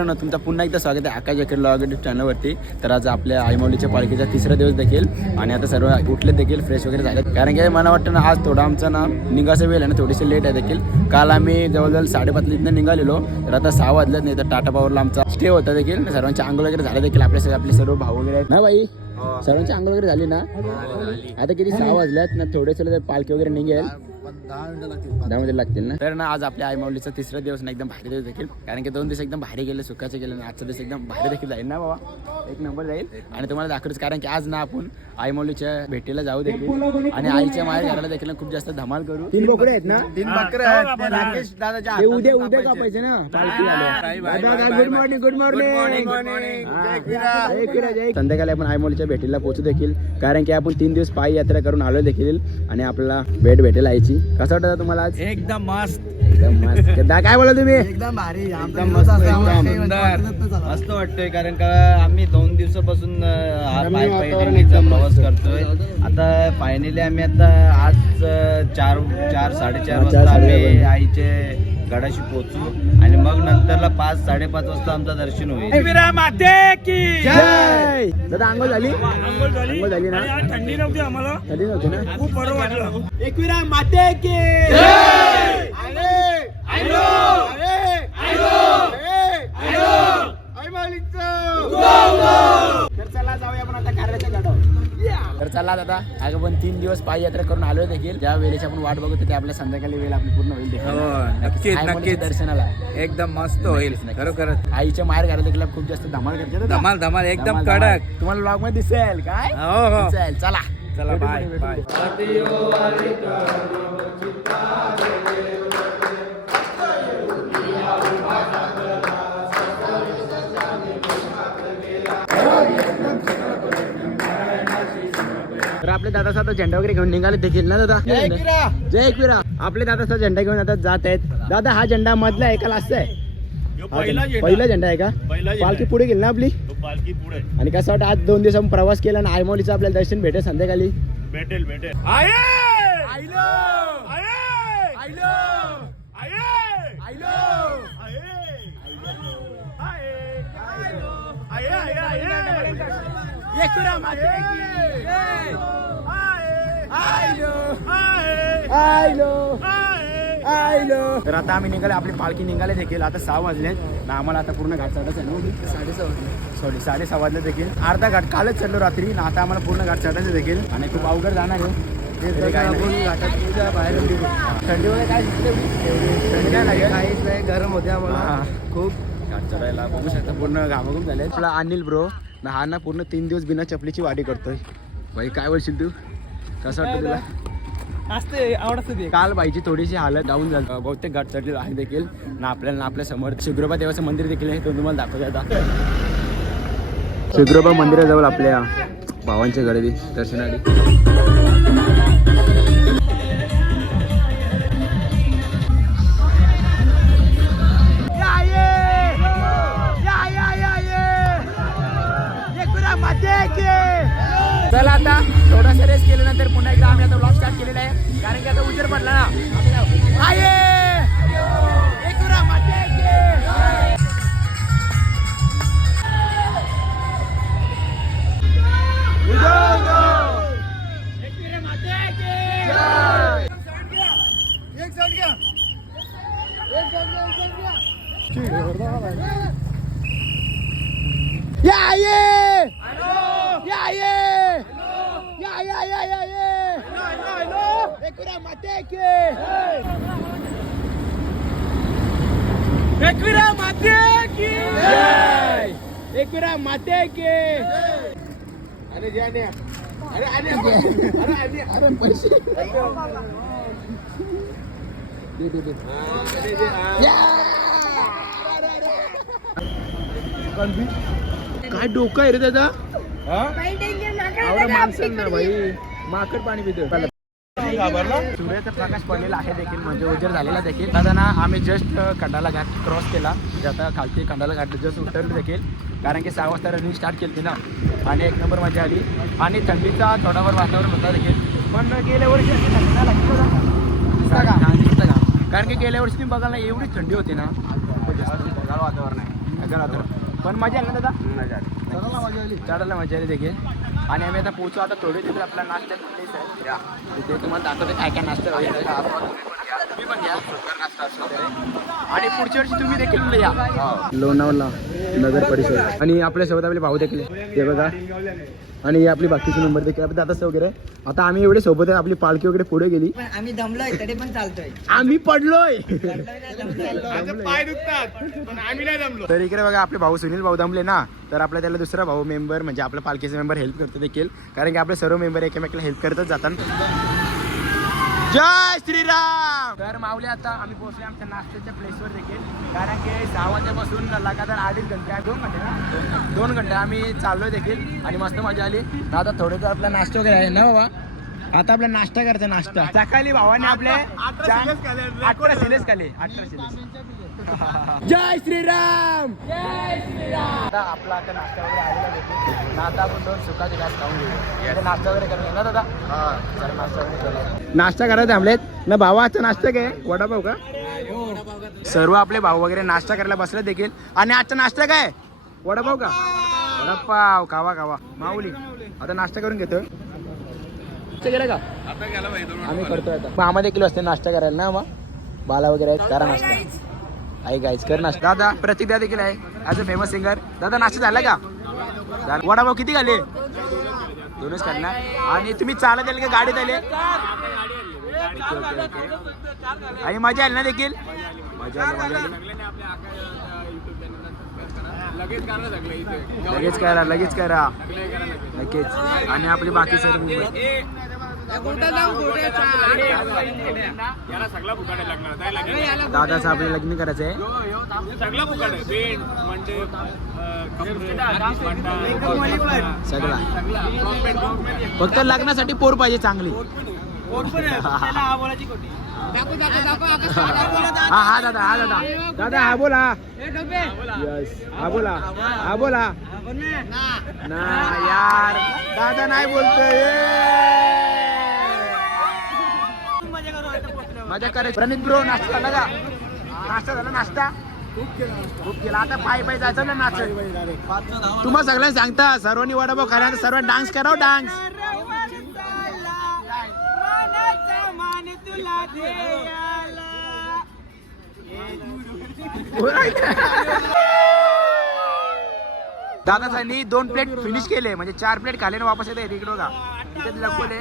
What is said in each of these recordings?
मित्रांनो तुमचं पुन्हा एकदा स्वागत आहे आकाश जकेट लॉग युट्यूब चॅनलवरती. तर आज आपल्या आईमौलीच्या पालखीचा तिसरा दिवस देखील आणि आता सर्व उठले देखील फ्रेश वगैरे झाले कारण की मला वाटतं ना आज थोडा आमचा ना निघायचा वेळ आहे ना थोडीशी लेट आहे देखील. काल आम्ही जवळजवळ साडेपाचला इथनं निघालेलो तर आता सहा वाजल्यात नाही तर टाटा पावरला आमचा स्टे होता देखील. सर्वांचे अंघोळ वगैरे झाले देखील आपले सगळे आपले सर्व भाऊ वगैरे आहेत. ना बाई? सर्वांची अंघोळ वगैरे झाली ना? आता किती सहा वाजल्यात ना थोडे चला पालखी वगैरे निघेल. दहा मिनिटं लागतील ना? तर ना आज आपल्या आई माऊलीचा तिसरा दिवस ना एकदम भारी दिवस देखील. कारण की दोन दिवस एकदम भारी गेले सुखाचे गेले आणि आजचा दिवस एकदम भारी देखील जाईल ना बाबा? एक नंबर जाईल. आणि तुम्हाला दाखवच कारण की आज ना आपण आई माऊलीच्या भेटीला जाऊ देखील. आणि आईच्या माहेर घराला देखील ना खूप जास्त धमाल करू. तीन बोकडे आहेत ना? तीन बकरे आहेत. राकेश दादाच्या उद्या उद्या कापायचे. ना? गुड मॉर्निंग गुड मॉर्निंग संध्याकाळी आपण आईमोलीच्या भेटीला पोहोचू देखील. कारण की आपण तीन दिवस पायी यात्रा करून आलो देखील. आणि आपल्याला भेट भेटेल आईची. कसं वाटतं तुम्हाला आज? एकदम मस्त. एकदम मस्त. दा- काय बोला तुम्ही? एकदम भारी. एकदम मस्त सुंदर. मस्त वाटतोय कारण का आम्ही दोन दिवसापासून हा पाय प्रवास करतोय. आता फायनली आम्ही आता आज चार चार साडेचार चार, वाजता आम्ही. आईचे गडाशी पोहोचू. आणि मग नंतरला पाच साडेपाच वाजता आमचं दर्शन होईल. जय! दादा आंघोळ झाली? आंघोळ झाली. ना? थंडी नव्हती आम्हाला. झाली नव्हती ना? खूप बरं वाटलं. एकविरा माते की तर चला जाऊया आपण आता कारल्याच्या गडावर. तर चला दादा अगं पण तीन दिवस पायी यात्रा करून आलोय देखील. ज्या वेळेची आपण वाट बघतो ते आपल्या संध्याकाळी वेळ आपली पूर्ण होईल देखील. हो, नक्कीच, नक्कीच. दर्शनाला. एकदम मस्त होईल. खरोखरच. आईच्या माहेर घरात देखील खूप जास्त धमाल करते दादा. धमाल धमाल एकदम. कडक. तुम्हाला ब्लॉगमध्ये दिसेल काय? हो हो. दिसेल. चला. चला बाय बाय आपले दादा आता झेंडा वगैरे घेऊन निघाले देखील ना दादा? जय एकविरा. आपले दादा आता झेंडा घेऊन आता जात आहेत. दादा हा झेंडा मधला आहे का लास्ट आहे? हा पहिला झेंडा- झेंडा. पहिला झेंडा आहे का? पालखी. पुढे गेली ना आपली? तो पालखी पुढे. आणि कसं वाटतं आज दोन दिवस आपण प्रवास केला आणि आयमोलीचं आपल्याला दर्शन भेटेल संध्याकाळी? भेटेल भेटेल. आये आयलो आये आयलो आये आयलो आये आये आये आये एकविरा माते की. आयलो आये आयलो आये आयलो तर आता आम्ही निघाले आपली पालखी निघाले देखील. आता सहा वाजले. ना आम्हाला आता पूर्ण घाट चढायचं आहे ना? साडेसहा सॉरी साडेसहा वाजले देखील. अर्धा घाट कालच चढलो रात्री. ना आता आम्हाला पूर्ण घाट चढायचं देखील. आणि खूप अवघड जाणार आहे. नाही. बाहेर थंडी वगैरे काय दिसते एवढी थंडी नाही. लागेल काहीच नाही. गरम होते. खूप. घाट चढायला बघू शकता. पूर्ण घामाघूम झाले. आपला अनिल ब्रो ना हा ना पूर्ण तीन दिवस बिना चपलीची वाडी करतोय. भाई काय बोलशील तू? कसं वाटतं तुला? असते आवडत ते काल पाहिजे थोडीशी हालत डाऊन झाली. बहुतेक घाट चढलेलं आहे देखील. ना आपल्याला ना आपल्यासमोर. शिग्रोबा देवाचं मंदिर देखील आहे तो तुम्हाला दाखवतो आता. शिग्रोबा मंदिराजवळ आपल्या भावांच्या गर्दी दर्शनाली एकविरा माते की! एकविरा माते के अरे जाने अरे अरे आने अरे पैसे! दे दे दे! अरे, अरे. काय डोकं आहे रे दादा आवडं माणसांना भाई माकड पाणी पितो सूर्याचा प्रकाश पडलेला आहे देखील म्हणजे उजेड झालेला देखील. दादा ना आम्ही जस्ट खंडाला घाट क्रॉस केला. म्हणजे आता खालती खंडाला घाट जस्ट उतरलो देखील. कारण की सहा वाजता रनिंग स्टार्ट केली ना. आणि एक नंबर मजा आली. आणि थंडीचा थोडाफार वातावरण होता देखील. पण गेल्या वर्षी अशी थंडी नाही लागली बघा. नुसतं घाम. कारण की गेल्या वर्षी तुम्ही बघायला एवढी थंडी होती ना. वातावरण आहे. पण मजा आली ना दादा? चढायला मजा आली देखील. आणि आम्ही आता पोहोचू. आता थोडे दिवस आपला नाश्ता प्लेस आहे. तिथे तुम्हाला दाखवतो काय काय नाश्ता वगैरे तुम्ही पण घ्या सुकर नाश्ता असतो आणि पुढच्या वर्षी तुम्ही देखील या. लोणावला नगर परिषद. आणि आपल्यासोबत आपले भाऊ देखील ते बघा. आणि आपली बाकीचे नंबर देखील. आपले दादा वगैरे. आता आम्ही एवढे सोबत आहे आपली पालखी वगैरे पुढे गेली. पण आम्ही दमलोय तरी पण चालतोय. आम्ही पडलोय. माझं पाय दुखतात पण आम्ही नाही जमलो तर इकडे बघा आपले भाऊ सुनील भाऊ दमले ना. तर आपला त्याला दुसरा भाऊ मेंबर म्हणजे आपल्या पालखीचे मेंबर हेल्प करतो देखील. कारण की आपले सर्व मेंबर एकमेकाला हेल्प करतच जातात. जय श्रीराम! तर माऊली आता आम्ही पोहोचले आमच्या नाश्त्याच्या प्लेसवर देखील. कारण की सहा वाजल्यापासून लगातार अडीच घंटे दोन घंटे ना? दोन घंटे आम्ही चाललोय देखील आणि मस्त मजा आली. तर आता थोडं आपला नाश्ता वगैरे आहे ना बाबा? आता आपला नाश्ता करायचा नाश्ता. सकाळी भावाने आपले. अठरा सिलेस खाले अठरा सिलेस जय श्रीराम! जय श्रीराम आता आपला आता नाश्ता वगैरे आलेला देखील ना आता आपण दोन सुकाचे घास खाऊन घेऊ आता नाश्ता वगैरे करणार ना दादा? चला नाश्ता वगैरे करूया. नाश्ता करायला थांबलेत. ना भावाचा नाश्ता काय वडापाव का? सर्व आपले भाऊ वगैरे नाश्ता करायला बसले देखील. आणि आजचा नाश्ता काय? वडापाव का? वडापाव. खावा खावा. माऊली आता नाश्ता करून घेतोय. केला का? आम्ही करतोय आता. मामा देखील असते नाश्ता करायला. ना मग बाला वगैरे आहेत. करा नाश्ता. आई गाईच कर नाश्ता. दादा प्रतीक दादा देखील आहे. ॲज अ फेमस सिंगर दादा नाश्ता झाला का? झाला. वडापाव किती झाले दोनच खाल्ला. आणि तुम्ही चालत आले का गाडीत आले? आणि मजा आली ना देखील? मजा आली लगेच करा लगेच करा. लगेच. आणि आपली बाकी सर्व मुंबई याला सगळा फुकाडे लागणार. काय लागेल. दादाचं आपल्याला लग्न करायचं आहे सगळा फुकाडे पेंट म्हणजे सगळा. फक्त लग्नासाठी पोर पाहिजे चांगली. हा हा. दादा हा दादा दादा. हा बोला. यस हा बोला. हा बोला. ना यार. दादा नाही बोलतोय. मजा करायची प्रणित ब्रो नाश्ता झाला का नाश्ता झाला नाश्ता. खूप केला. आता पाय पाय जायचं ना नाच तुम्हा सगळ्यांना सांगता सर्वांनी वडापाव खायला सर्व डान्स करा डान्स दादासाहेबांनी दोन प्लेट फिनिश केले. म्हणजे चार प्लेट खाले ना वापस येते तिकडं का तिथे लपवले.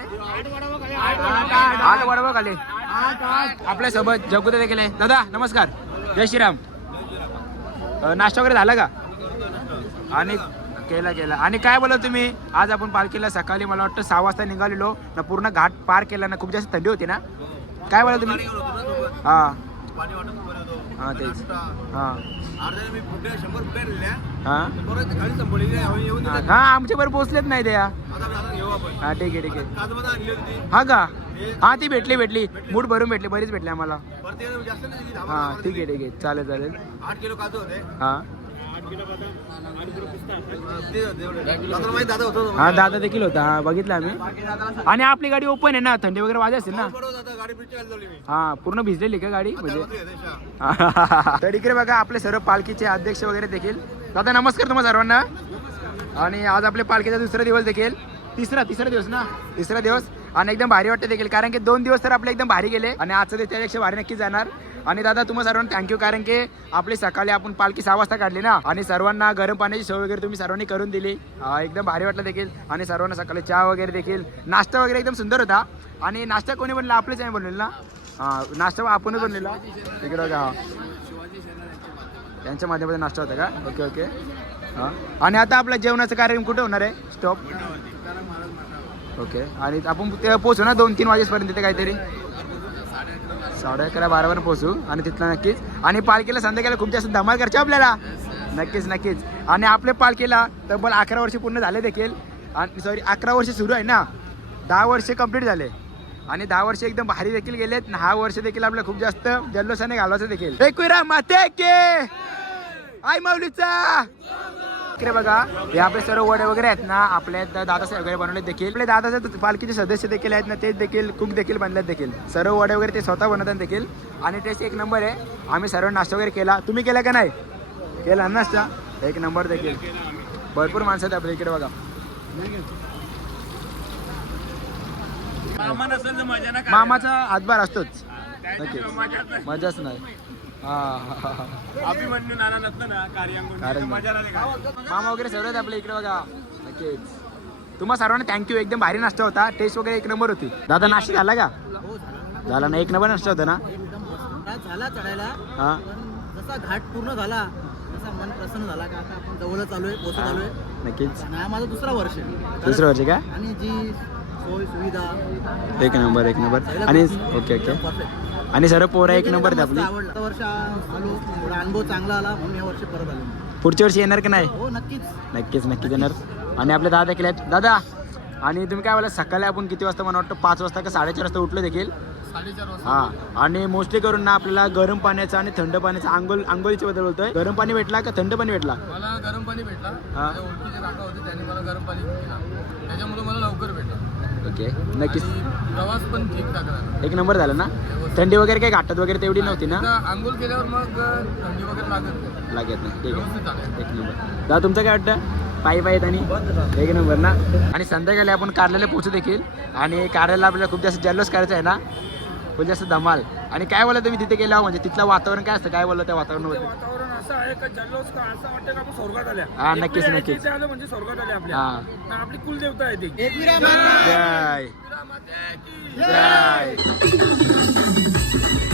आठ वडापाव खाले. आपल्यासोबत जगुदा देखील आहे. दादा नमस्कार. जय श्रीराम. नाश्ता वगैरे झाला का? आणि केला केला. आणि काय बोला तुम्ही? आज आपण पालखीला सकाळी मला वाटतं सहा वाजता निघालेलो. ना पूर्ण घाट पार केला ना खूप जास्त थंडी होती ना. काय बोला तुम्ही? हा. हा तेच. हा. हा. हा, आमच्या बरोबर पोहोचलेच नाही ते. हा ठीक आहे ठीक आहे. हा का? हा ती भेटली भेटली. मूठ भरून भेटली बरीच भेटली आम्हाला. हा ठीक आहे ठीक आहे. चालेल चालेल. आठ किलो काजू होते. हा. दादा होतो हा दादा देखील होता. हा बघितलं आम्ही. आणि आपली गाडी ओपन आहे ना थंडी वगैरे वाजत असेल ना? मी. हा पूर्ण भिजलेली का गाडी? म्हणजे तर इकडे बघा आपले सर्व पालखीचे अध्यक्ष वगैरे देखील. दादा नमस्कार तुम्हाला सर्वांना. आणि आज आपल्या पालखीचा दुसरा दिवस देखील. तिसरा तिसरा दिवस ना? तिसरा दिवस? आणि एकदम भारी वाटतं देखील कारण की दोन दिवस तर आपले एकदम भारी गेले. आणि आजचं ते त्यापेक्षा भारी नक्की जाणार. आणि दादा तुम्हाला सर्वांना थँक्यू कारण की आपली सकाळी आपण पालखी सहा वाजता काढली ना? आणि सर्वांना गरम पाण्याची सोय वगैरे तुम्ही सर्वांनी करून दिली. एकदम भारी वाटलं देखील. आणि सर्वांना सकाळी चहा वगैरे देखील. नाश्ता वगैरे एकदम सुंदर होता. आणि नाश्ता कोणी बनला? आपलेच आहे बनलेला ना? हा, नाश्ता आपणच बनलेला. तिकडं का त्यांच्या माध्यमातून नाश्ता होता का? Okay okay. हां. आणि आता आपला जेवणाचा कार्यक्रम कुठे होणार आहे? Stop okay. आणि आपण ते पोचू ना? दोन तीन वाजेपर्यंत तिथे काहीतरी? साडे अकरा बारावर पोचू आणि तिथला नक्कीच. आणि पालखीला संध्याकाळी खूप जास्त धमाल करायची आपल्याला. नक्कीच नक्कीच. आणि आपल्या पालखीला तब्बल अकरा वर्ष पूर्ण झाले देखील. आणि सॉरी अकरा वर्ष सुरू आहे ना? दहा वर्ष कंप्लीट झाले. आणि दहा वर्ष एकदम भारी देखील गेलेत आणि हा वर्ष देखील आपल्याला खूप जास्त जल्लोषाने घालवायचं देखील. एकविरा माते के! आई माऊलीचा! इकडे बघा हे आपले सर्व वडे वगैरे आहेत ना आपल्या दादा वगैरे बनवले देखील. आपले दादाचे पालखीचे सदस्य देखील आहेत ना तेच देखील कुक देखील बनलेत देखील. सर्व वडे वगैरे ते स्वतः बनवतात देखील. आणि तेच एक नंबर आहे आम्ही सर्व नाश्ता वगैरे केला. तुम्ही केला का नाही? केला नाश्ता? एक नंबर देखील. भरपूर माणसं आहेत आपल्या इकडे बघा. मामाचा हातभार असतोच. नक्कीच मजाच नाही. हा हा, हा, हा. मामा वगैरे सर्व आहेत आपल्या इकडे बघा. नक्कीच. तुम्हा सर्वांना थँक्यू एकदम भारी नाश्ता होता. टेस्ट वगैरे एक नंबर होती. दादा नाश्ता झाला का? झाला ना एक नंबर नाश्ता होता ना? झाला चढायला. हा. जसा घाट पूर्ण झाला तसा मन प्रसन्न झाला का आता आपण जवळच आलोय पोहोचत आलोय. नक्कीच. आणि हा माझा दुसरा वर्ष आहे. दुसरं वर्ष का? आणि जी सोय सुविधा। एक नंबर एक नंबर. आणि ओके ओके. आणि सर्व पोरं एक नंबर आपली आवडलं. आता वर्ष आलो थोडा अनुभव चांगला आला म्हणून या वर्षी परत आलो. पुढच्या वर्षी येणार का नाही? हो नक्कीच. नक्कीच नक्कीच येणार. आणि आपले दादा देखील आहेत. दादा आणि तुम्ही काय बोला सकाळी आपण किती वाजता मला वाटतं पाच वाजता का साडेचार वाजता उठलो देखील? हा. आणि मोस्टली करून ना आपल्याला गरम पाण्याचा आणि थंड पाण्याचा आंघोळ आंघोळीच्या बद्दल बोलतोय गरम पाणी भेटला का थंड पाणी भेटला? मला गरम पाणी भेटला. हा. ओळखीचे काका होते त्यांनी मला गरम पाणी त्याच्यामुळे मला लवकर भेटला. ओके. नक्कीच. आणि प्रवास पण ठीकठाक झाला एक नंबर झाला ना? थंडी वगैरे काही घाटात वगैरे तेवढी नव्हती ना? एकदा आंघोळ केल्यावर मग थंडी वगैरे लागत नाही. लागत नाही. ठीक आहे. व्यवस्थित झालं एक नंबर. दादा तुमचं काय वाटतं? पायी पायी आणि? एक नंबर ना? आणि संध्याकाळी आपण कारल्याला पोचू देखील. आणि कारल्याला आपल्याला खूप जास्त जल्लोष करायचा आहे ना? खूप जास्त धमाल. आणि काय बोला तुम्ही तिथे गेल्यावर? म्हणजे तिथलं वातावरण काय असतं? काय बोललं त्या वातावरण असं आहे का जल्लोष का? असं वाटतं का आपण स्वर्गात आल्या? हा, नक्कीच, नक्कीच. इथे आलं म्हणजे स्वर्गात आले आपल्या. हा. आपली कुलदेवता आहे ती. जय. जय.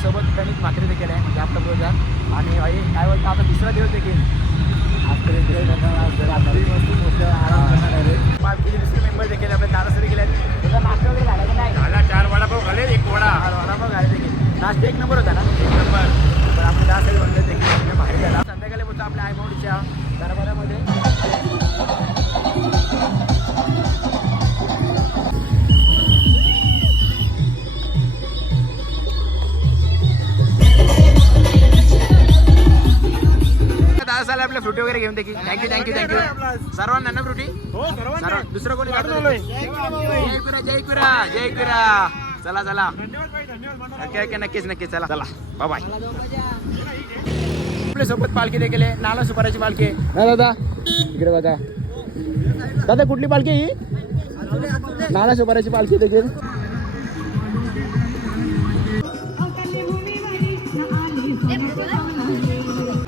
आपल्यासोबत गणित मात्रे देखील आहे म्हणजे आपला प्रोजेक्ट आणि आई काय बोलतो? आता तिसरा दिवस देखील. दुसरे मेंबर आपले दादासरी गेले आहेत. नाश्ता वगैरे झाला नाही? झाला चार वडापाव एक वडा. वडापाव घाले देखील. नाश्ता एक नंबर होता ना? एक नंबर. तर आपले दादासरी बनले देखील. बाहेर गेला. संध्याकाळी पोहोचतो आपल्या आयमावडीच्या देखील. थँक्यू थँक्यू थँक्यू सर्वांना ना फ्रुटी हो दुसरं कोणी. जय कुरा जय कुरा जय कुरा. चला चला. धन्यवाद भाई धन्यवाद. ओके ओके नक्कीच नक्कीच. चला. चला. बाय बाय आपल्यासोबत पालखी देखील आहे. नाला सुपाराची पालखी आहे. दादा. इकडे बघा. दादा कुठली पालखी ही? नाला सुपाराची पालखी देखील.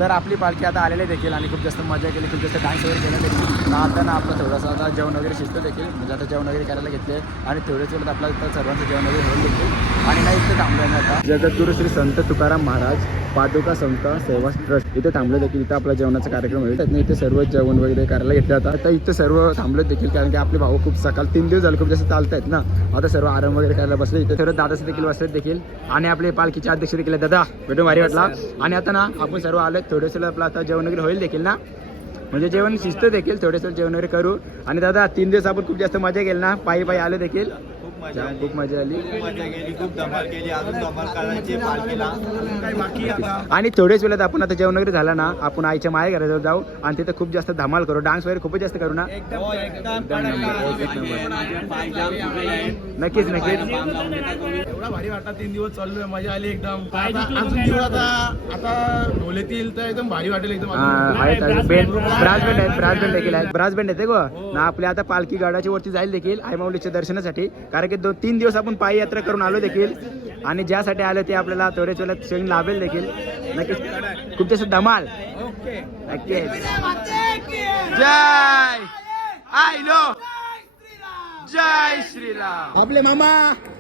तर आपली पालखी आता आलेली देखील आणि खूप जास्त मजा केली खूप जास्त डान्स वगैरे केला देखील. आता ना आपलं थोडंसं आता जेवण वगैरे शिजतं देखील. म्हणजे आता जेवण वगैरे करायला घेतले आणि थोडेच वेळात आपलं सर्वांचं जेवण वगैरे होऊन देखील. आणि नाही इथं थांबलं नाही आता. जगद्गुरु श्री संत तुकाराम महाराज. पादुका संत सेवा ट्रस्ट इथे थांबलं देखील. इथं आपला जेवणाचा कार्यक्रम होईल त्यातनं इथे सर्व जेवण वगैरे करायला घेतलं आता आता इथं सर्व थांबलं देखील कारण की आपले भाऊ खूप सकाळ तीन दिवस झाले खूप जास्त चालत आहेत ना. आता सर्व आराम वगैरे करायला बसले. इथे सर्व दादाचे देखील बसलेत देखील. आणि आपले पालखीचे अध्यक्ष देखील. दादा भेटून भारी वाटला. आणि आता ना आपण सर्व आलो थोडेसे आपलं आता जेवण वगैरे होईल देखील ना. म्हणजे जेवण शिस्त देखील. थोडेसे जेवण वगैरे करू. आणि दादा तीन दिवस आपण खूप जास्त मजा केली ना. पायी पायी आलो देखील. मजा आली. खूप मजा आली. खूप मजा केली खूप धमाल केली अजून धमाल करायची पालखीला. काही बाकी आता? आणि थोड्याच वेळात आपण आता जेवण वगैरे झाला ना आपण आईच्या माया घराजवळ जाऊ आणि तिथे खूप जास्त धमाल करू. डान्स वगैरे खूपच जास्त करू ना? हो, एकदम. नक्कीच नक्कीच. एवढा भारी वाटला तीन दिवस चाललोय मजा आली एकदम. आता अजून दिवस आता आता ढोलेतील तर एकदम भारी वाटेल एकदम. हा, आहेत आहेत. बेंड ब्रास बेंड आहेत ब्रास बेंड देखील आहेत. ब्रास बेंड येते गो ना आपल्या आता पालखी गडाच्या वरती जाईल देखील आईमाऊलीच्या दर्शनासाठी. कारण की दोन तीन दिवस आपण पायी यात्रा करून आलो देखील. आणि ज्यासाठी आलो ते आपल्याला वेळात शेंग लाभेल देखील. नक्कीच खूप जास्त धमाल. नक्कीच. जय आय लो जय श्रीराम. आपले मामा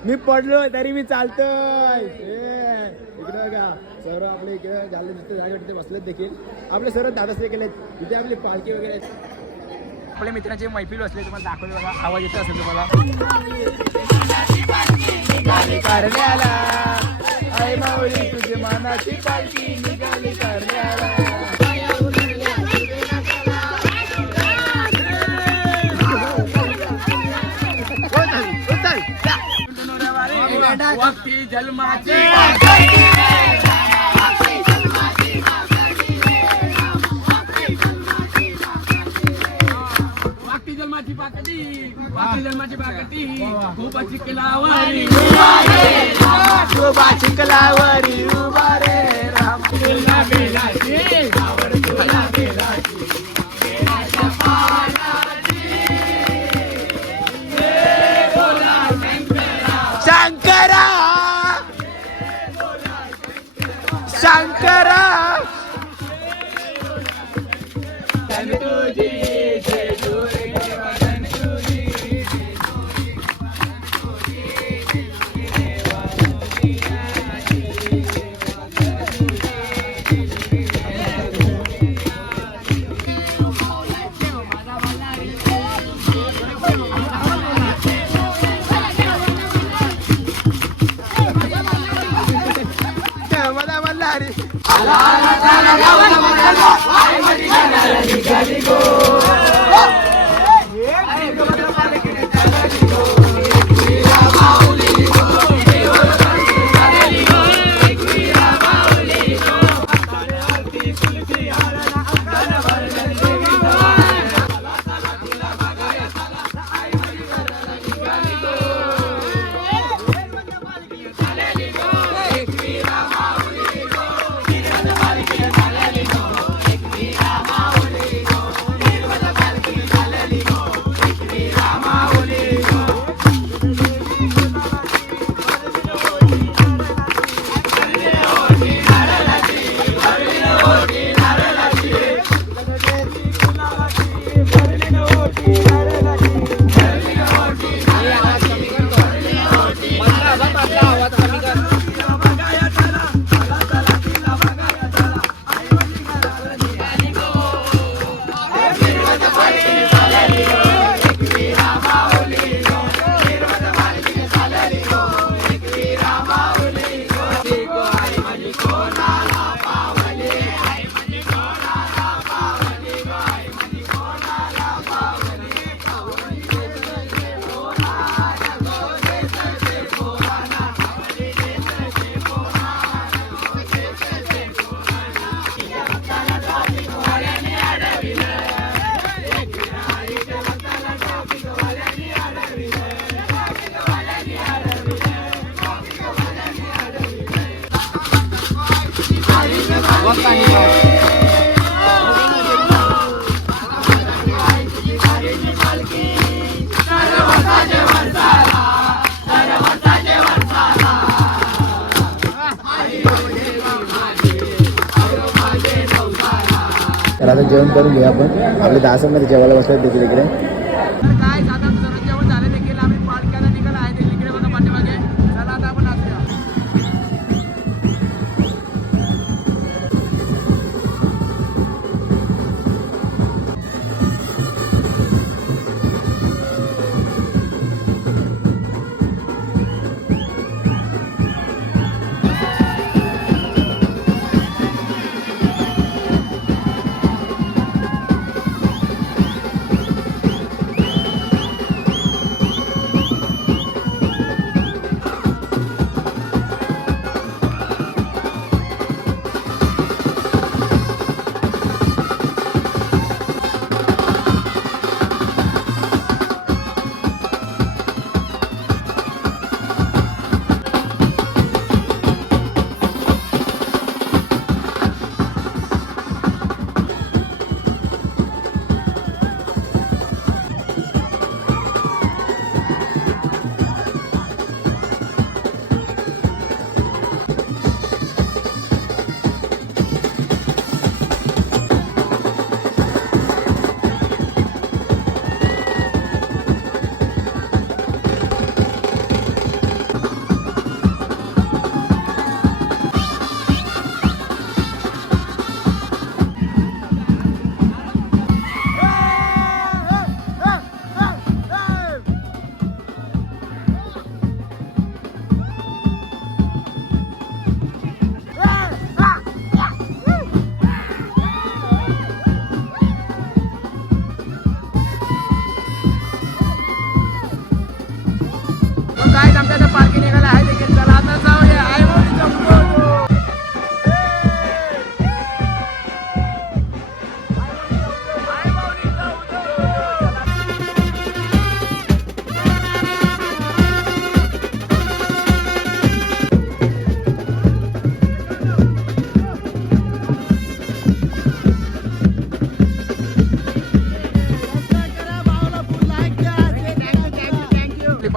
मी पडलो तरी मी चालतोय. इकडे बघा. सर्व आपले इकडे झाले तिथे तिथे बसलेत देखील. आपले सर्व दादाश्री केलेत. इथे आपली पालखी वगैरे. आपल्या मित्रांचे मैफिल बसले तुम्हाला दाखवले बघा आवाज येतो असेल तुम्हाला. निघाली वाकटी जन्माची पाकटी खूप चिकलावारी उभा रे राम. आता जेवण करून घेऊ आपण. आपले दासांमध्ये जेवायला बसतात तिकडे इकडे.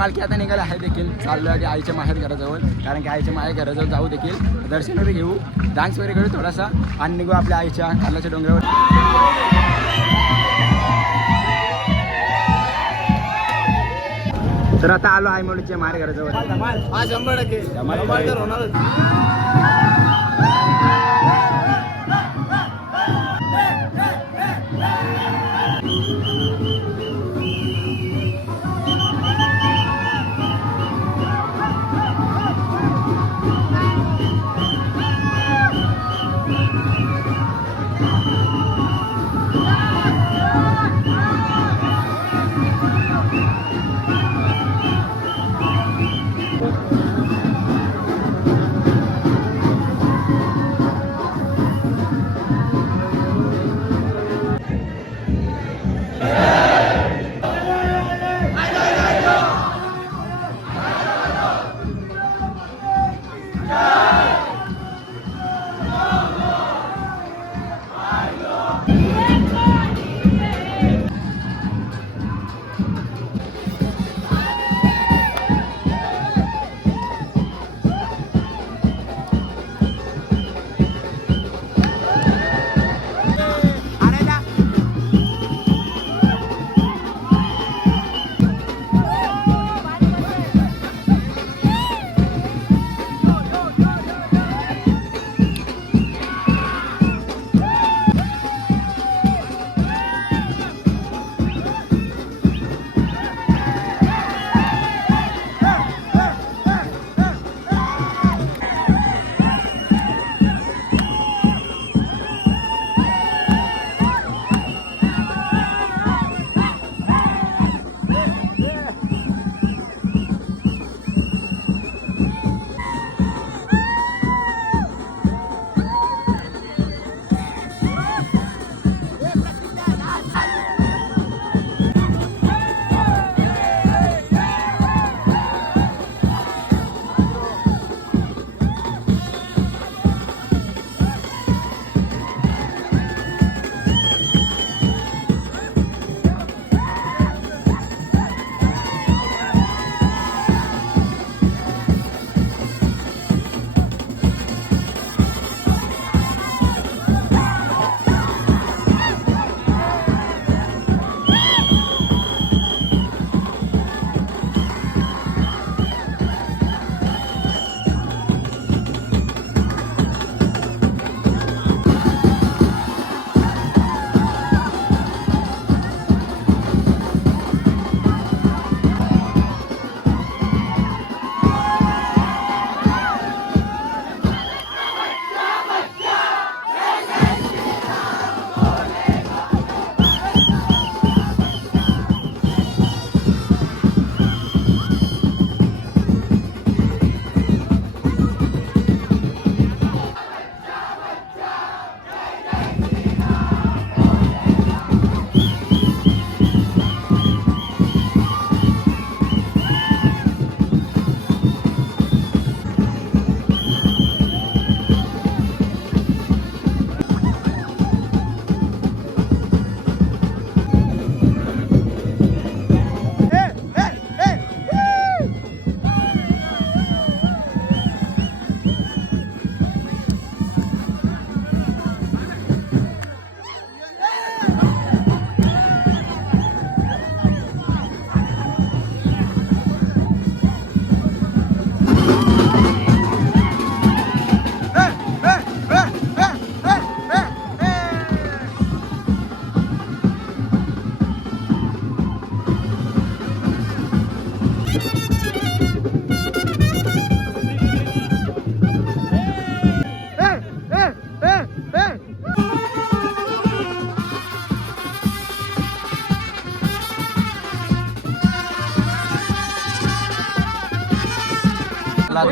पालखी आता निघाली आहे देखील. चाललो आहे आईच्या माहेर घराजवळ. कारण की आईच्या माहेर घराजवळ जाऊ देखील. दर्शन वगैरे घेऊ. डान्स वगैरे करू थोडासा. आणि निघू आपल्या आईच्या खाल्ल्याच्या डोंगरावर. तर आता आलो आई मुलीच्या माहेर घराजवळ. हा शंभर टक्के.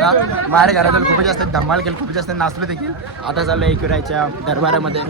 धमाल धमाल बाहेर घरातून खूप जास्त धमाल केली खूप जास्त नाचलो देखील. आता चाललो एकविरायच्या दरबारामध्ये.